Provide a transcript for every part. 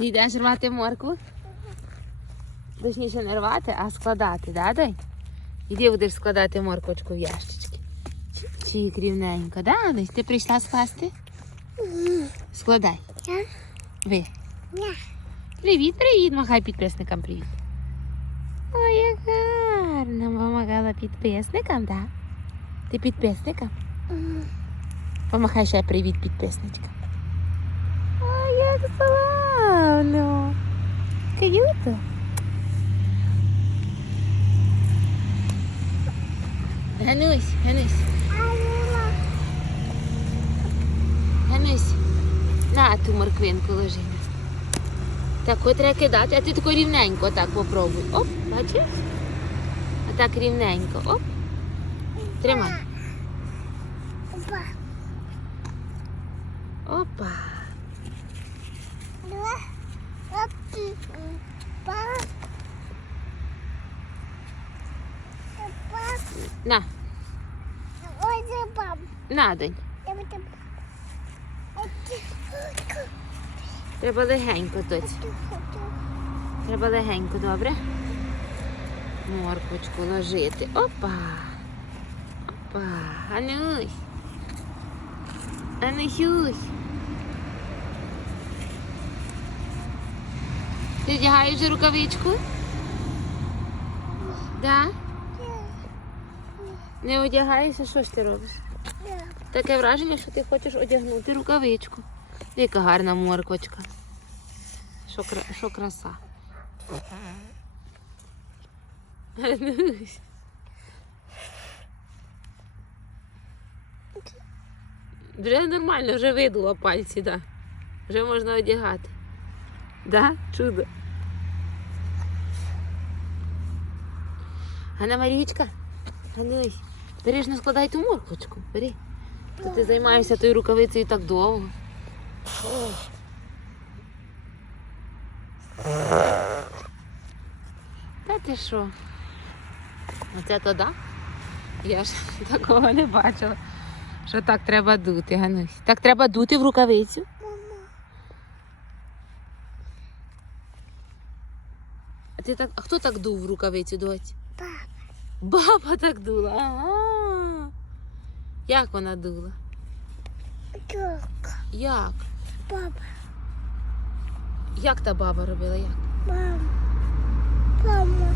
Ти йдеш рвати моркву? Точніше не рвати, а складати, да, дай? Іди будеш складати морквочку в ящички. Чик рівненько, да, Десь? Ти прийшла скласти? Складай. Ви. Привіт, привіт, махай підписникам привіт. Ой, як гарно помагала підписникам, так? Ти підписникам? Помахай ще привіт підписничкам. Ой, як славно. Каюто. Ганусь, Ганусь, Ганусь. На ту морквинку ложи. Так, от треба кидати, а ти тако рівненько так попробуй. Оп, бачиш? А так рівненько. Оп. Тримай. Опа. На, на. Оті. Треба легенько тоць. Треба легенько, добре? Морквочку ложити. Опа. Опа. Анусь. Анусюсь. Ти вдягаєш вже рукавичку? Да? Не одягаєшся, що ж ти робиш? Таке враження, що ти хочеш одягнути рукавичку. Яка гарна морквочка. Що, що краса. Вже нормально, вже видула пальці, да. Вже можна одягати. Да? Чудо. Ганна Марічка, Ганусь, бери ж складай ту морквочку. Бери. То ти займаєшся тою рукавицею так довго. Та ти що? Оце то да? Я ж такого не бачила. Що так треба дути, Ганусь. Так треба дути в рукавицю. А ти так, а хто так дув в рукавицю, доць? Баба так дула. Ага. Як вона дула? Ток. Як? Папа. Як та баба робила? Як? Мам. Мама.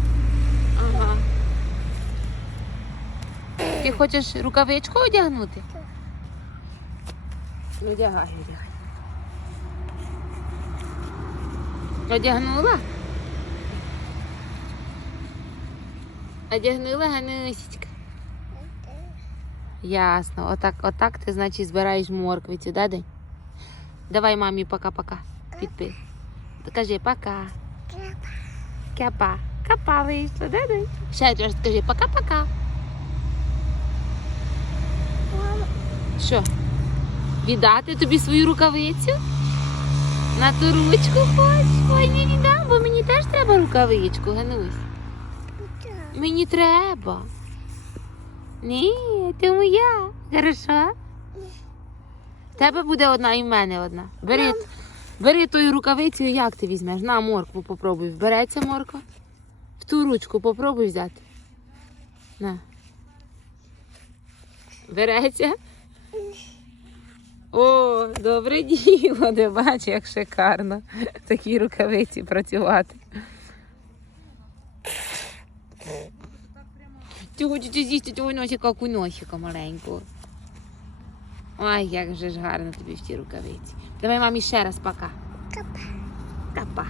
Ага. Ти хочеш рукавичку одягнути? Так. Ну, одягай, одягай. Одягнула? Одягнула Ганусечка. Ясно. Отак, отак ти, значить, збираєш морквицю, да, день? Давай мамі пока-пока. Підпис. Кажи пока. Кяпа. Капа вийшла, да, день? Ще раз скажи пока-пока. Що? Віддати тобі свою рукавицю? На ту ручку хочеш? Ой, не віддам, бо мені теж треба рукавичку, Ганусь. Мені треба. Ні, ти моя. Хорошо? В тебе буде одна і в мене одна. Бери, бери тою рукавицею, як ти візьмеш? На моркву попробуй. Береться морква? В ту ручку попробуй взяти. На. Береться? О, добре діло, де бач, як шикарно в такій рукавиці працювати. Ти хочеш з'їсти цього носика куносика маленького. Ой, як же ж гарно тобі в ті рукавиці. Давай мамі ще раз пока. Капа. Капа.